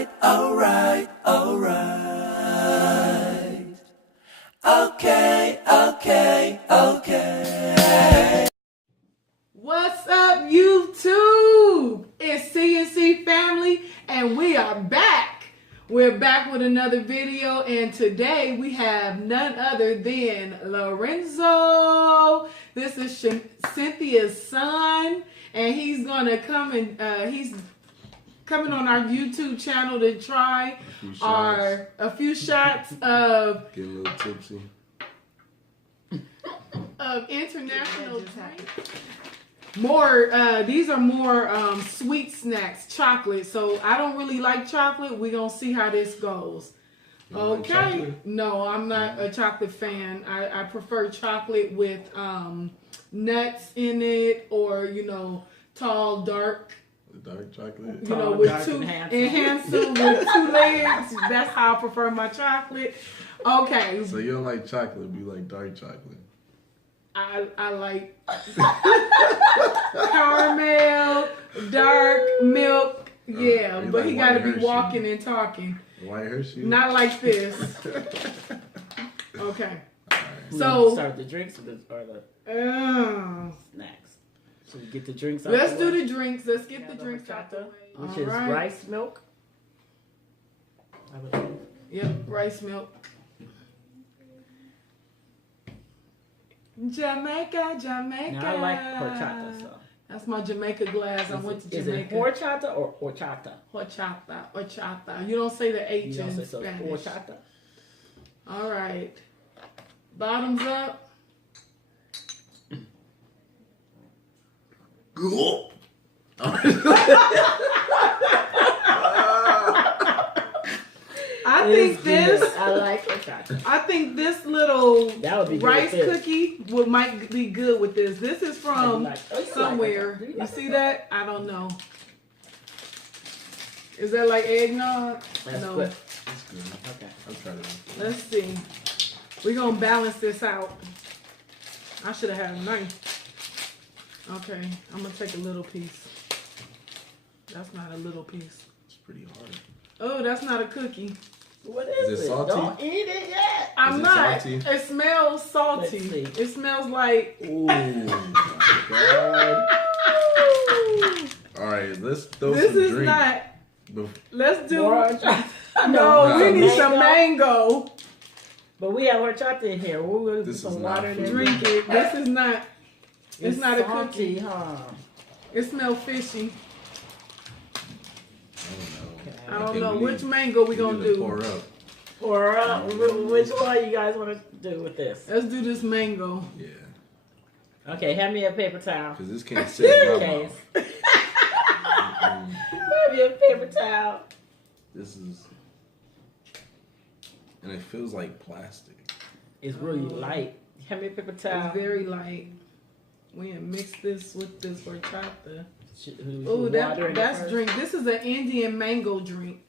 Alright, alright, alright. Okay, okay, okay. What's up, YouTube? It's CNC family, and we are back. We're back with another video, and today we have none other than Lorenzo. This is Cynthia's son, and he's gonna come and he's coming on our YouTube channel to try a few shots of get a little tipsy of international drink. These are more sweet snacks, chocolate. So I don't really like chocolate. We're gonna see how this goes. Okay. No, I'm not a chocolate fan. I prefer chocolate with nuts in it, or tall, dark. Dark chocolate. With two enhanced with 2 legs. That's how I prefer my chocolate. Okay. So you don't like chocolate, but you like dark chocolate. I like caramel, dark milk. Yeah, but he got to be walking and talking. White Hershey? Not like this. Okay. Right. So start the drinks or the snacks. So we get the drinks out. Let's do the drinks. Let's get the drinks out the way. Which is rice milk. Yep, rice milk. Jamaica. Now I like horchata, so. That's my Jamaica glass. I went to Jamaica. Is it horchata or horchata? Horchata. You don't say the H in Spanish. Horchata. All right. Bottoms up. I like horchata. I think this little rice good cookie might be good with this. This is from somewhere. You see that? I don't know. Is that like eggnog? That's no. Good. That's good. Okay. I'll try it. Let's see. We're going to balance this out. I should have had a knife. Okay. I'm going to take a little piece. That's not a little piece. It's pretty hard. Oh, that's not a cookie. What is it? Salty? Don't eat it yet. I'm not. Salty? It smells salty. It smells like. Oh my god. All right, let's throw some drink. This is not. Let's do. No, we need some mango. But we have horchata in here. We're gonna put some water in there. Drink it. This is not. It's not salty, a cookie. Huh? It smells fishy. I don't know. Which mango we gonna do? Pour up. Which one you guys want to do with this? Let's do this mango. Yeah. Okay, hand me a paper towel. Because this can't sit in my mouth. Hand me a paper towel. This is... And it feels like plastic. It's really light. Hand me a paper towel. It's very light. We can mix this with this horchata. Oh, that's drink. This is an Indian mango drink.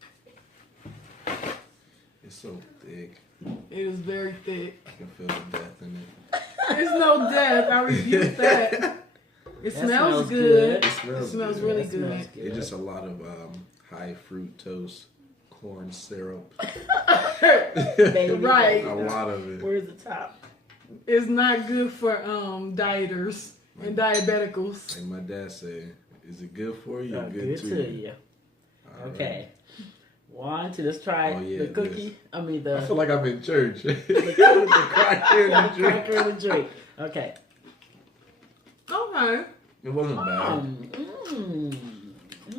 It's so thick. It is very thick. I can feel the death in it. There's no death. I rebuke that. It smells good. It smells good. Really good. It's just a lot of high fructose corn syrup. Right. A lot of it. Where's the top? It's not good for dieters and diabeticals. Like my dad said, is it good for you? Good to you. Okay. Right. 1, 2, let's try the cookie. I feel like I'm in church. The cracker in the drink. Okay. Okay. It wasn't bad.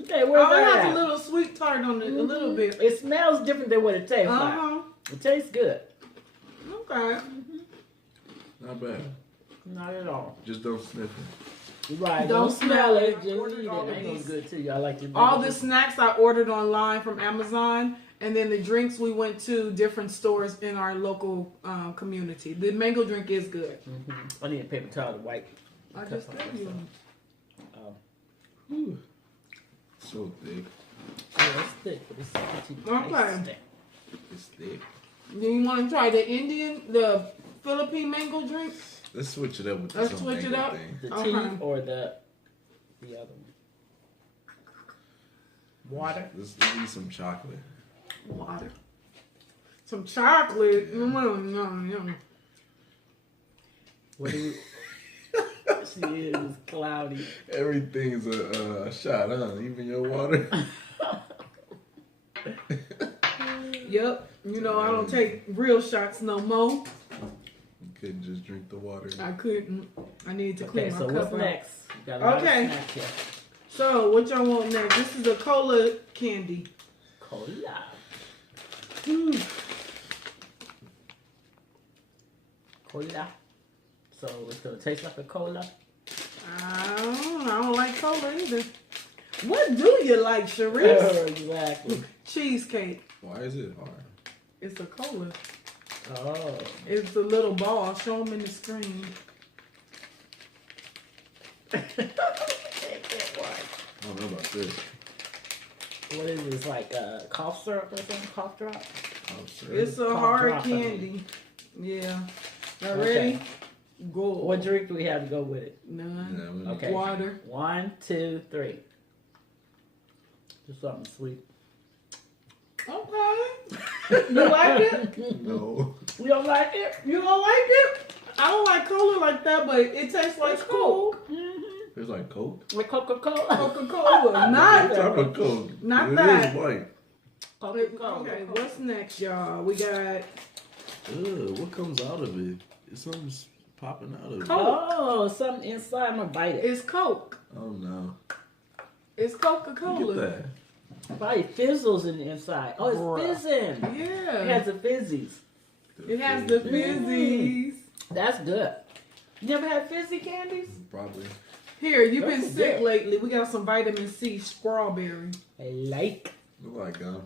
Okay, where's that? It has a little sweet tart on it, a little bit. It smells different than what it tastes like. It tastes good. Okay. Not bad. Not at all. Just don't sniff it. Right. Don't smell it. Just eat it. Mango's good too. I like your all the snacks I ordered online from Amazon, and then the drinks we went to different stores in our local community. The mango drink is good. I need a paper towel to wipe. I just gave you. Oh. So thick. Yeah, it's thick, but it's okay. It's thick. Do you want to try the Philippine mango drink? Let's switch it up with Let's switch it up. The tea or the other one? Water. Let's eat some chocolate. Water. Some chocolate. What do you... She is cloudy. Everything's a shot, huh? Even your water. Yep. You know, I don't take real shots no more. You couldn't just drink the water. I couldn't. I needed to clean Okay, my so cup what's out. next? We got a lot of Okay. snacks here. So, what y'all want next? This is a cola candy. Cola. Cola. So it's gonna taste like a cola. I don't like cola either. What do you like, Sharice? Exactly. Cheesecake. Why is it hard? It's a cola. Oh. It's a little ball. Show them in the screen. I don't know about this. What is this, like cough syrup or something? Cough drop? I'm sure. It's a Cough hard drop, I mean. candy. Yeah. Y'all Okay. ready? Go. What drink do we have to go with it? None. Yeah, we- Okay. Water. 1, 2, 3. Just something sweet. Okay. You like it? No. You don't like it? You don't like it? I don't like cola like that, but it tastes like It's Coke. Mm-hmm. It's like Coke. With Coca-Cola. Coca-Cola. What Not type of Coke? Not It that. is white. Coca-Cola. Okay, what's next, y'all? We got Ugh, what comes out of it? It's something's popping out of it. Coke. Oh, something inside. I'm gonna bite it. it's Coke. Oh no. It's Look Coca-Cola. at that. Probably fizzles in the inside. Oh, Bruh. it's fizzing. Yeah. It has the fizzies. It has the fizzies. That's good. You ever had fizzy candies? Probably. Here, you've been That's sick good. lately. We got some vitamin C strawberry. I like. Look like gum.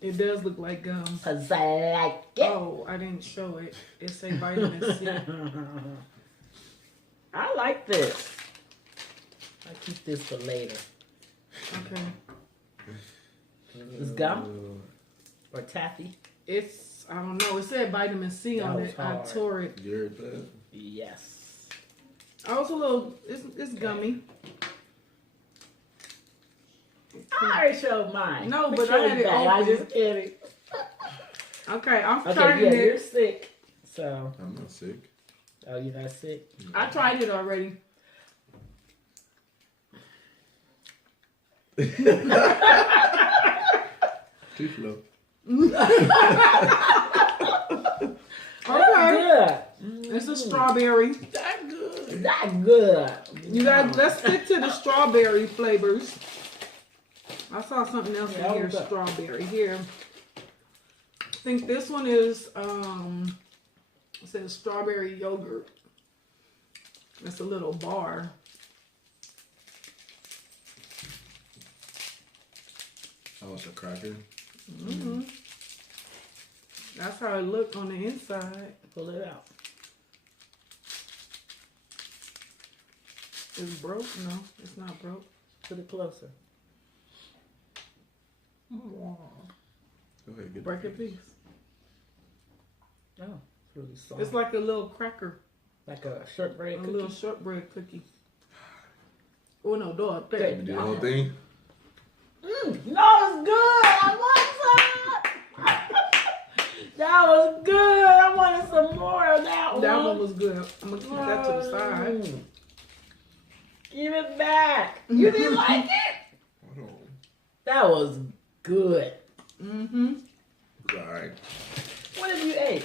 It does look like gum. Cause I like it. Oh, I didn't show it. It say vitamin C. I like this. I'll keep this for later. Okay. It's gum or taffy? It's, I don't know. It said vitamin C on That was it. I hard. tore it. You heard that? Yes. I was a little, it's gummy. I already showed mine. No, Make but sure I had it's it bad. I open. just kidding. Okay, I'm Okay, trying yeah, you're it. sick. So, I'm not sick. oh, you're not sick? I tried it already. Too slow. Okay. Good. It's a strawberry. That good. That good. You got, let's stick to the strawberry flavors. I saw something else in Yeah, here, what's that? strawberry. Here. I think this one is, it says strawberry yogurt. It's a little bar. Oh, it's a cracker. Mm-hmm. That's how it looked on the inside. Pull it out. It's broke? No, it's not broke. Put it closer. Go ahead, get Break the a piece. Oh, it's really soft. It's like a little cracker, like a shortbread a cookie. little shortbread cookie. Oh no, door up there. Okay. You do the whole thing? No, it's good. I want some. That was good. I wanted some more of that one. That one was good. I'm gonna keep that to the side. Mm. Give it back. You didn't like it? Hold on. That was good. Mm-hmm. It's alright. What have you ate?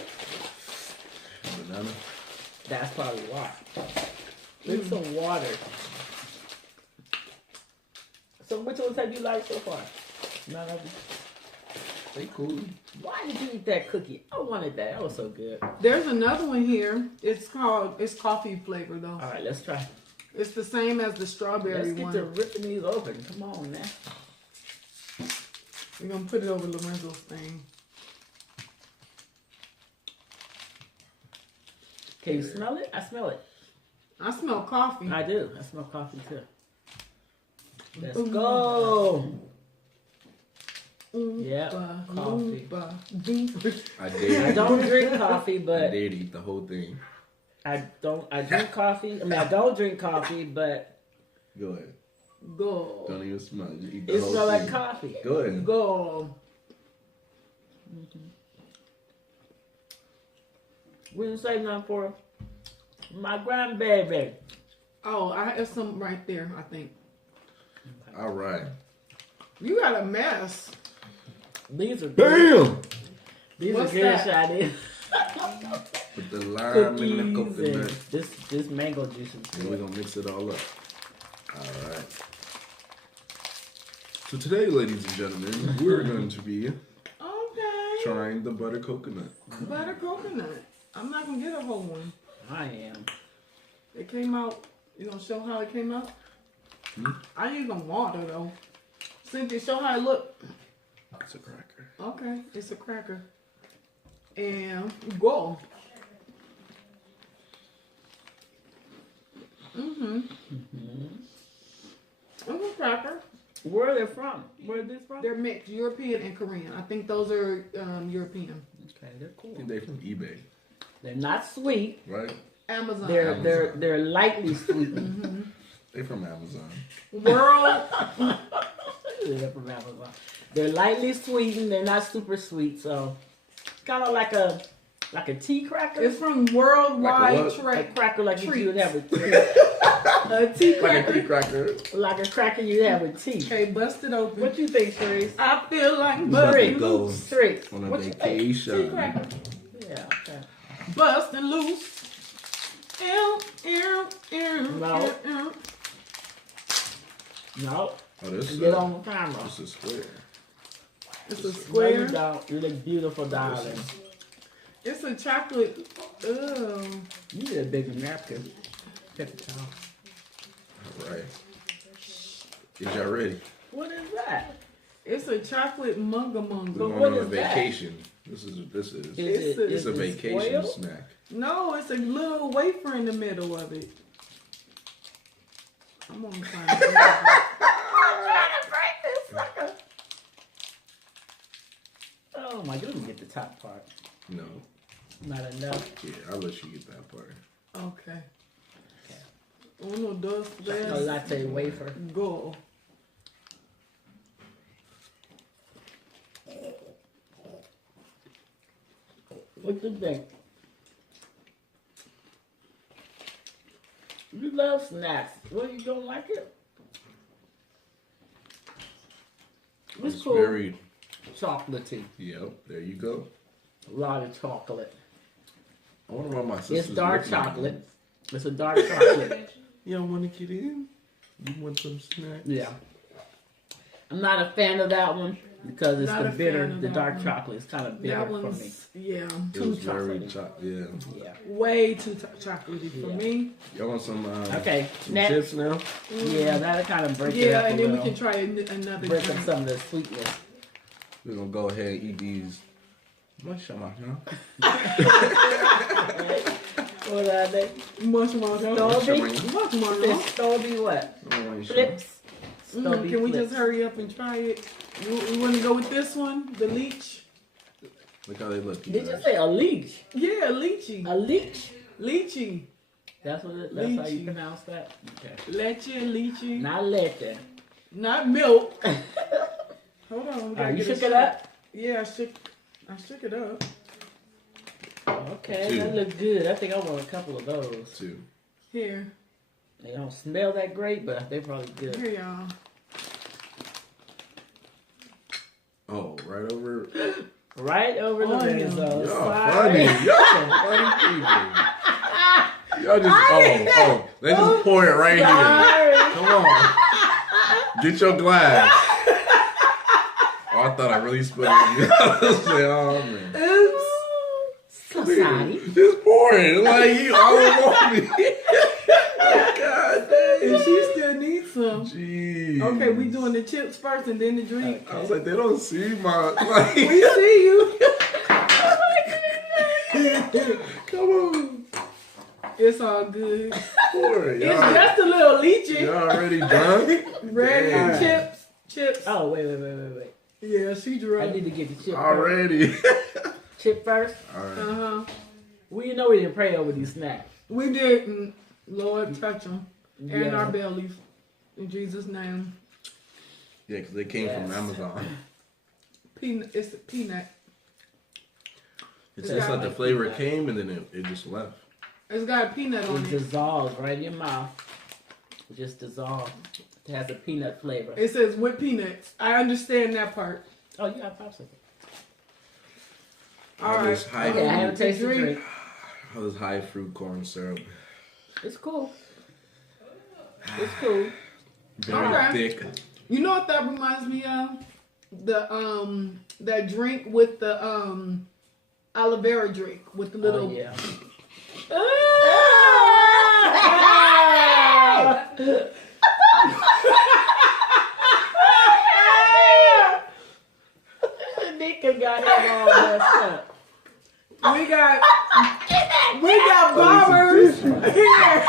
Banana. That's probably why. Drink some water. So which ones have you liked so far? None of them. They cool. Why did you eat that cookie? I wanted that. That was so good. There's another one here. It's coffee flavor though. All right, let's try. It's the same as the strawberry Let's get one. to ripping these open. Come on, man. We're gonna put it over Lorenzo's thing. Can you smell it? I smell it. I smell coffee. I do. I smell coffee too. Let's Oompa, go. oompa, Yep, coffee. loompa, doompa. I dare I you. don't drink coffee, I but dare to eat the whole thing. I drink coffee. I mean, I don't drink coffee, but Go ahead. Go. Don't even smell it. Just eat the It whole smells like thing. coffee. Go ahead. Go. We didn't say nothing for my grandbaby. Oh, I have some right there, I think. All right. You got a mess. These are Bam! These What's are good, that? Shadi. Put the lime Cookies in the and coconut. this mango juice is And we're good. gonna mix it all up. All right. So today, ladies and gentlemen, we're going to be Okay. trying the butter coconut. Butter coconut. I'm not gonna get a whole one. I am. It came out. You gonna show how it came out? I need some water though. Cynthia, show how it look. It's a cracker. Okay, it's a cracker. And go. It's a cracker. Where are they from? Where are they from? They're mixed, European and Korean. I think those are European. Okay, they're I cool. think they from eBay, They're not sweet. right? Amazon. They're lightly sweetened. They from Amazon. World. They're from Amazon. They're lightly sweetened. They're not super sweet, so kind of like a tea cracker. It's from Worldwide Like a what? a Trade. cracker like you treats. would have with tea. A tea Like a cracker. tea cracker. Like a cracker you'd have with tea. Okay, bust it open. What you think, Sharice? I feel like About busting to go loose. Tricks. on a What you think? vacation. Tea cracker. Yeah, okay. Busting loose. Ew, ew, ew, No. ew, ew. No. Oh, this Get on the camera. This is square. It's a No, you square. don't. You look beautiful, darling. It's a chocolate. Oh, You need a bigger napkin. Paper towel. All right. Is y'all ready? What is that? it's a chocolate munga We're munga. going what on a is that? vacation. This is. It's It's a vacation spoiled? snack. No, it's a little wafer in the middle of it. I'm gonna find it. Oh my god, let me get the top part. No. Not enough. Yeah, I'll let you get that part. Okay. Uno, dos, A tres, latte wafer. go. What do you think? You love snacks. What, you don't like it? It's It's cool. very. Chocolatey. Yep. There you go. A lot of chocolate. I wonder why my sister's It's dark looking at me. chocolate. It's a dark chocolate. You don't want to get in? You want some snacks? Yeah. I'm not a fan of that one because it's Not the a bitter, fan of the that dark one. chocolate. It's kind of bitter That for me. one's, yeah, It Too was very chocolatey. yeah. Yeah. way too chocolatey for Yeah. me. Y'all want some Okay. some Next. chips now? Yeah, that'll kind of break it Yeah, up and a then we little. can try another Break up drink. some of the sweetness. We're gonna go ahead and eat these. Mashallah, What are they? Marshmallow. Stolby? Marshmallow. It's Stolby what? Flips. Stolby Can we flips. just hurry up and try it? We want to go with this one, the leech. Look how they look. Did you guys. say a leech? Yeah, lychee. A leech? Lychee. That's what. That's how you Lychee. pronounce that. Okay. Leche, lychee. Not leche. Not milk. Hold on. We gotta You get shook a it shot. up. Yeah, I shook it up. Okay, Two. that looks good. I think I want a couple of those. Two. Here. They don't smell that great, but they're probably good. Here, y'all. Oh, right over. Right over the Oh, yeah. window. Y'all Sorry. funny. Y'all some funny people. Y'all just they just pour it right here. Sorry. Come on. Get your glass. Oh, I thought I really spilled it on you. I was like, oh man. Oops. So sorry. Just pour it. Like you all over me. God And dang. she still needs some. Jeez. Okay, we doing the chips first and then the drink. I was like, they don't see my like. We see you. Come on. It's all good. Pour it. It's Y'all, just a little lychee. y'all already drunk? Ready? Damn. Chips. Chips. Oh, wait. Yeah, she I drunk. need to get the chip first. Already. Chip first? Alright. Uh-huh. Well, you know we didn't pray over these snacks. We didn't. Lord, touch them. And Yeah. our bellies. In Jesus' name. Yeah, because they came from Yes. Amazon. Peanut. It's a peanut. It's It's just got like the like flavor peanut. came and then it just left. It's got a peanut on It it. dissolves right in your mouth. It just dissolves. It has a peanut flavor. It says with peanuts. I understand that part. Oh, you got popsicle. All All this right. high, Okay, I haven't The tasted the drink. all this high fruit corn syrup. It's cool. It's cool. Very Okay. thick. You know what that reminds me of? The that drink with the aloe vera drink with the little Oh, yeah. Nika got him all messed up. we got bombers here.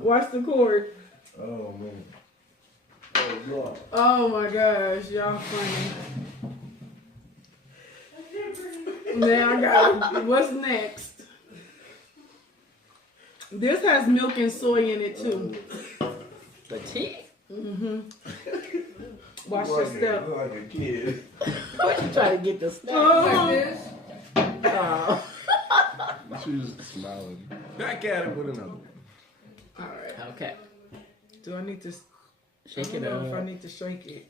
Watch the cord. Oh man. Oh my gosh, y'all funny. Now I got what's next? This has milk and soy in it too. The tea? Watch your step. Like a kid. What you trying to get the snack? Oh. Oh. She was smiling. Back at it with another one. All right. Okay. Do I need to? Shake I don't it know if I up. need to shake it.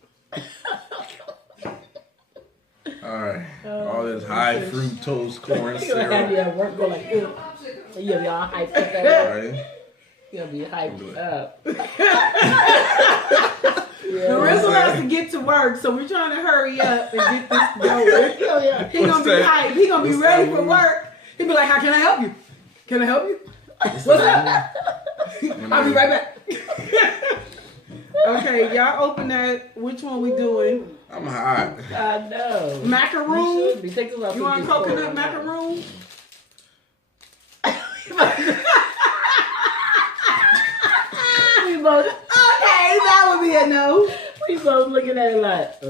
Alright. All this high fructose corn You're gonna have you syrup. at work go like, ew. You'll be all hyped up. Alright. You'll be hyped up. Marissa has to get to work, so we're trying to hurry up and get this going. Oh, yeah. He gonna What's be that? hyped. He gonna be What's ready that for mean? work. He be like, "How can I help you? Can I help you? What's up? I'll be right back." Okay, y'all open that. Which one we doing? I'm hot. I know. Macaroon? Be thinking about You want some before. coconut macaroon? We both, Okay, that would be a no. we both looking at it like,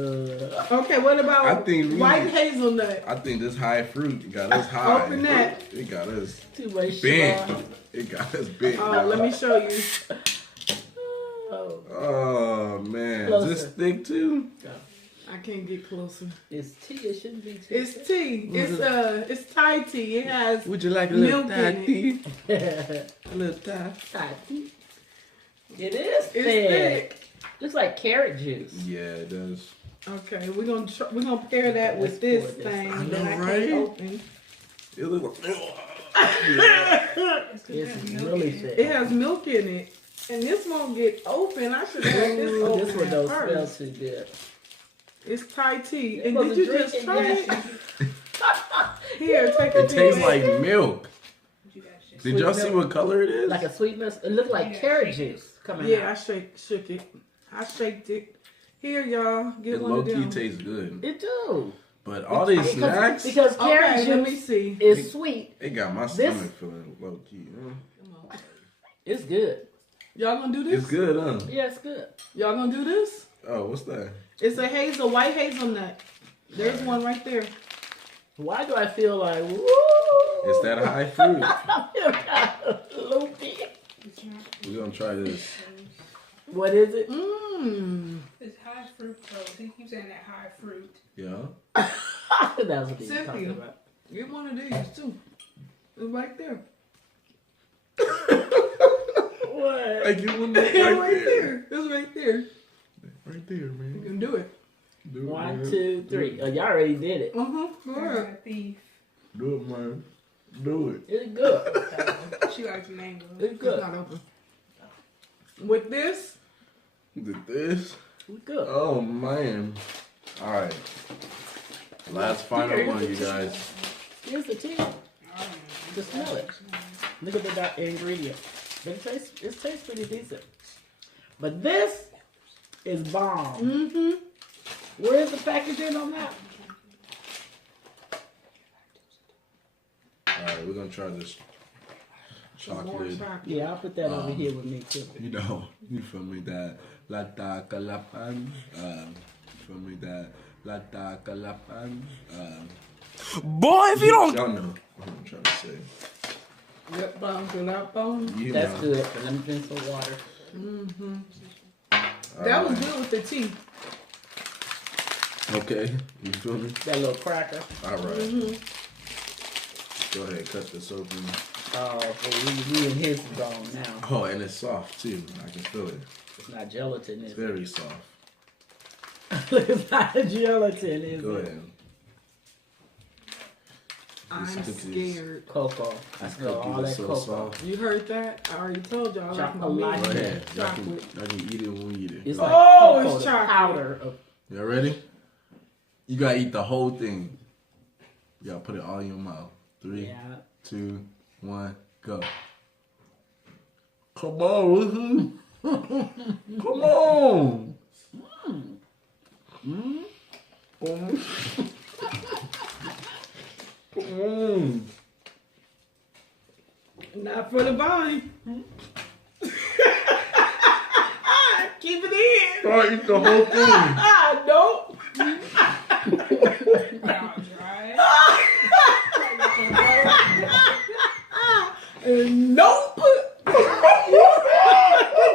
Okay, what about I think we- white hazelnut? I think this high fruit got us high. Open that. It got us too much bent. sugar. It got us bent. Oh, let me show you. Oh, Oh man. Closer. Is this thick too? I can't get closer. it's tea. It shouldn't be tea. It's tea. It's Thai tea. It has Would you like a Milk little Thai in it. tea? A little Thai. It is thick. it's thick. Looks like carrot juice. Yeah, it does. Okay, we're gonna pair that with Let's this pour this. thing I that know, I right? can't open. It look like It's really thick. It has milk in it, and this won't get open. I should have had this Ooh, open this one don't smell first. too good. It's Thai tea, and supposed did to you drink just it, try yes. it? Here, take a it tastes piece. like milk. Did y'all see milk. what color it is? Like a sweetness. It looked like carrot juice coming Yeah, I out. shook it. I shaked it. Here, y'all, get It one low of key them. tastes good. It do. But all these snacks, Because carrot Okay, let me juice see. is sweet. it got my This- stomach feeling low key. Huh? It's good. Y'all gonna do this? It's good, huh? Yeah, it's good. Y'all gonna do this? Oh, what's that? It's a white hazelnut. There's one right there. Why do I feel like, woo? It's that high fruit. I feel kind of loopy. We're gonna try this. What is it? Mmm. It's high fructose. He keeps saying that high fruit. Yeah. That's what he's Cynthia. talking about. Get one of these too. It's right there. What? Like you want It's right right there. there. It's right there. Right there, You man. can do it. Do it, One, man. 2, 3. Oh, y'all already did it. Go ahead. A thief. Do it, man. Do it. It's good. She likes mango. It's It's good. not open. With this, Did this? It's good. Oh man. Alright. Last final one, you guys. Here's the tea. Just smell it. Look at the ingredient. It tastes pretty decent. But this is bomb. mm-hmm. Where's the packaging on that? Alright, we're gonna try this chocolate. Yeah, I'll put that over here with me too. You know, you feel me? That Lata Calapan. You feel me? That Lata Calapan. Boy, if you don't Y'all know what I'm trying to say. Lip balm to lip balm. You That's know. good. Let me drink some water. That was Alright. good with the tea. Okay, you feel me? That little cracker. All right. Mm-hmm. Go ahead, cut this open. Oh, we in his zone now. Oh, and it's soft too. I can feel it. It's not gelatin, It's is very soft. it? It's not gelatin, is Go it? ahead. I'm cookies. scared. Cocoa. I smell all that so cocoa. soft. You heard that? I already told y'all. I like my Chocolate. milk. Go ahead. Y'all can Chocolate. eat it when we eat it. It's Go like ahead. Oh, cocoa, it's the chocolate. powder of Y'all ready? You gotta eat the whole thing. Y'all put it all in your mouth. 3, yeah. 2, 1, go. Come on, come on. Come on. Not for the vine. Keep it in. Try to eat the whole thing. Nope. Y'all dry. Nope.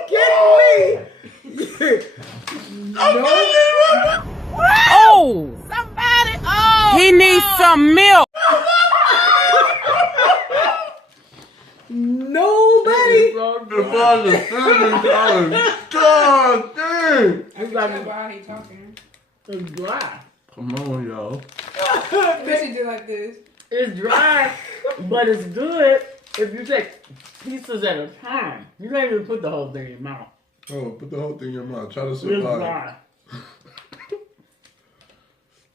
Kidding me? Nope. Oh! He needs some milk. Nobody. If I was $7, God dang. It's like Why he talking? it's dry. Come on, y'all. Missy did like this. It's dry, but it's good if you take pieces at a time. You can't even put the whole thing in your mouth. Oh, put the whole thing in your mouth. Try to It's survive. dry.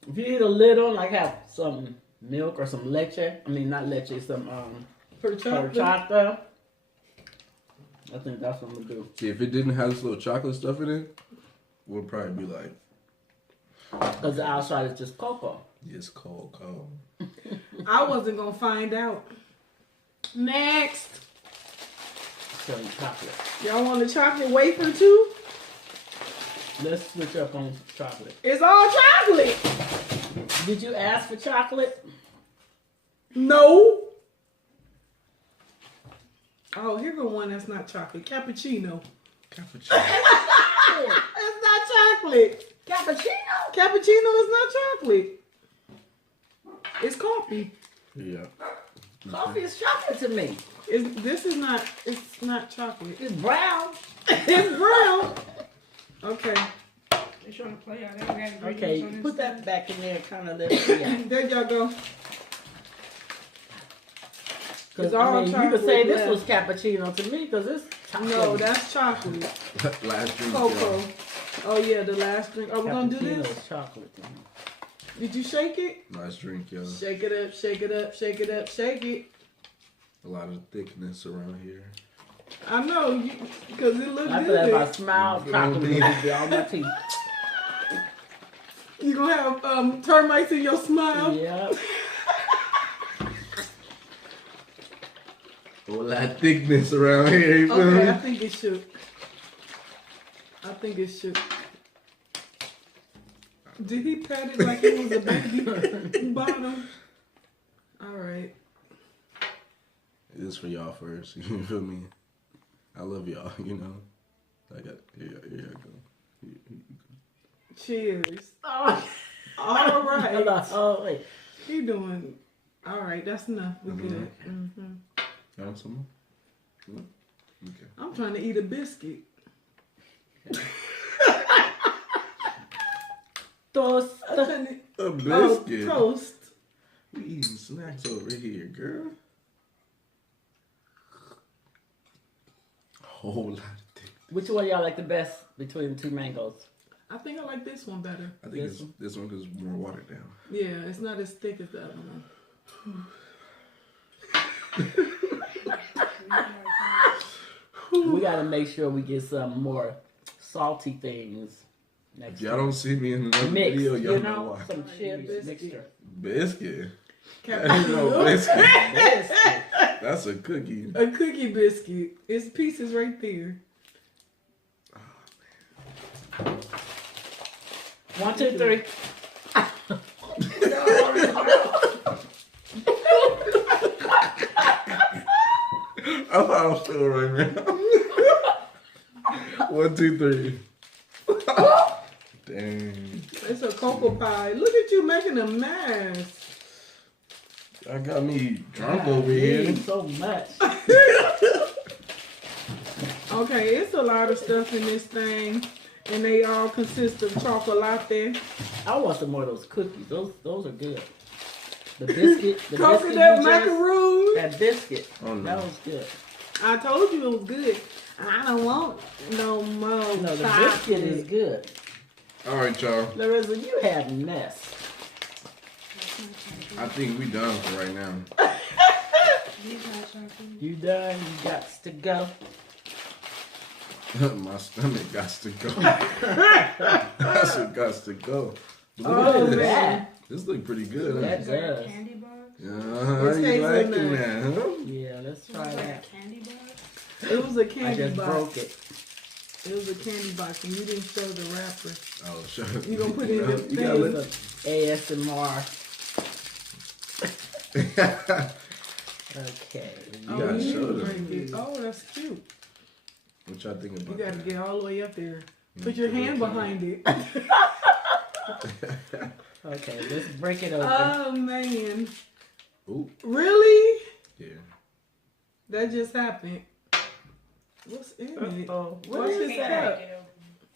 If you eat a little, like have some milk or some leche. I mean, not leche, some horchata. I think that's what I'm gonna do. See, if it didn't have this little chocolate stuff in it, we'll probably be like, Because the outside is just cocoa. it's cold. I wasn't gonna find out. Next. So chocolate. Y'all want a chocolate wafer too? Let's switch up on chocolate. It's all chocolate. Did you ask for chocolate? No. Oh, here's the one that's not chocolate. Cappuccino. Cappuccino. It's not chocolate. Cappuccino? Cappuccino is not chocolate. It's coffee. Yeah. Coffee is chocolate to me. It's not chocolate. It's brown. It's brown. Okay. They trying to play out every Okay, put that back in there, kind of let it see out. There y'all go. Because It's all you could say chocolate this left. was cappuccino to me because it's chocolate. No, that's chocolate. Last drink. Cocoa. y'all. Oh yeah, the last drink. Are we gonna do Cappuccino this? is chocolate to me. Did you shake it? Last drink, y'all. Shake it up, shake it up, shake it up, shake it. A lot of thickness around here. I know, because it looks I feel like if I good. smile, Mm, chocolate mm. will be all my teeth. You gonna have termites in your smile? Yeah. A lot of thickness around here. You feel Okay, I me? think it should. I think it should. Did he pat it like it was a baby bottom? All right. This is for y'all first. You feel me? I love y'all. You know. I got here. Here I go. Cheers. Oh, All right. oh wait. He doing. All right, that's enough. We good. You want some more? No? Okay. I'm trying to eat a biscuit. Toast. A Oh, biscuit. toast. We eating snacks over here, girl. Whole lot of thick. Which one y'all like the best between the two mangoes? I think I like this one better. I think it's this one because it's more watered down. Yeah, it's not as thick as the other one. We gotta make sure we get some more salty things next If y'all don't see me in another mix, video, y'all you know know, why. some chips Biscuit. mixture. Biscuit. That ain't no biscuit. Biscuit. That's a cookie. A cookie biscuit. It's pieces right there. 1, 2, 3. how I feel right now. 1, 2, 3. Dang. It's a cocoa pie. Look at you making a mess. I got me drunk over here. So much. Okay, it's a lot of stuff in this thing, and they all consist of chocolate. I want some more of those cookies. Those are good. The biscuit. The Coconut biscuit macaroons. that biscuit. Oh, no. That was good. I told you it was good. I don't want no more. No, the chocolate. biscuit is good. All right, y'all. Larissa, you had mess. I think we done for right now. You done? You got to go. My stomach got to go. That's what got to go. But look Oh, at this. man. This look pretty good. That Huh? does. Candy bar? How It's you liking hazelnut. that, huh? Yeah, let's try that. Candy bar? It was a I candy just box. broke it. It was a candy box, and you didn't show the wrapper. Oh, shut up. You gonna put it in the You gotta thing. let- ASMR. Okay. You gotta you show need to them. break it. Oh, that's cute. What y'all think You about gotta that? get all the way up there. Put your hand behind it. Okay, let's break it open. Oh man. Ooh, Really? yeah. That just happened. What's in it? Uh-oh. What is that?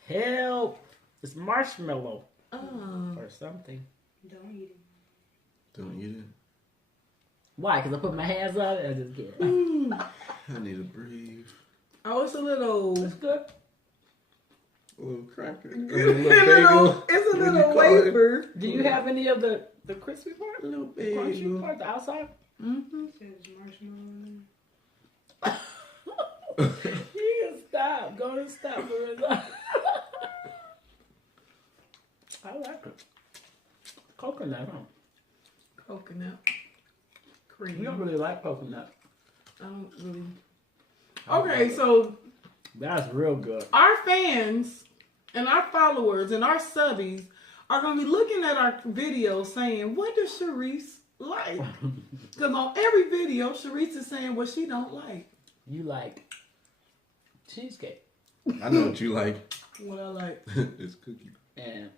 Help! It's marshmallow Oh. or something. Don't eat it. Don't eat it. Why? Because I put my hands on it? I just get it. I need to breathe. Oh, it's a little. It's good. A little cracker. A It's little a bagel. little, it's a What do you little call it? wafer. Do you have any of the crispy part? A little The crunchy bagel. part, the outside? Mm-hmm. It says marshmallow. You can stop. Go and stop, Marissa. I like it. Coconut, huh? Coconut cream. You don't really like coconut. I don't really. Okay, so That's real good. our fans and our followers and our subbies are going to be looking at our video saying, what does Sharice like? Because on every video, Sharice is saying what she don't like. You like cheesecake I know what you like. What I like. It's cookie. and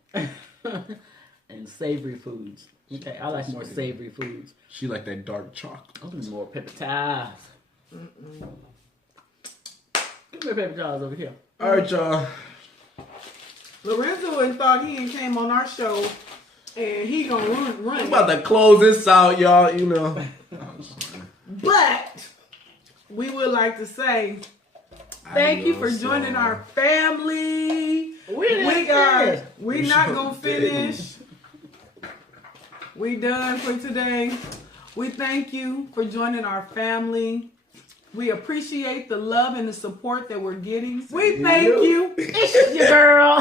and savory foods. Okay, I like more savory foods. She like that dark chocolate. I want more pepper towels. Give me pepper towels over here. All right, y'all. Lorenzo had thought he ain't came on our show and he gonna run. I'm about to close this out, y'all. You know. But we would like to say thank you for joining our family. We not gonna finish. We done for today. We thank you for joining our family. We appreciate the love and the support that we're getting. We thank you. It's your girl.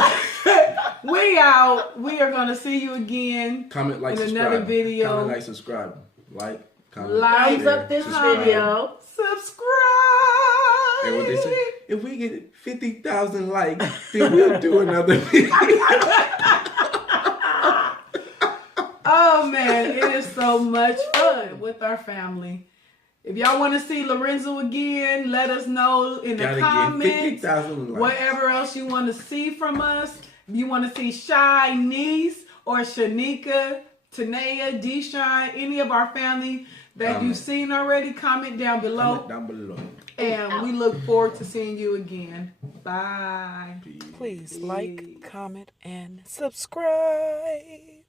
We out. We are gonna see you again. Comment, like, in subscribe. another video. Comment, like, subscribe. Like, comment, Like, Thumbs up this subscribe. video. Subscribe. And what they say, if we get 50,000 likes, then we'll do another video. Oh man, it is so much fun with our family. If y'all want to see Lorenzo again, let us know in the Gotta get comments. 50,000 likes. Whatever else you want to see from us. If you want to see Shy Niece or Shanika, Tanea, D-Shine, any of our family that Comment. you've seen already, comment down below. Comment down below. And we look forward to seeing you again. Bye. Please like, comment, and subscribe.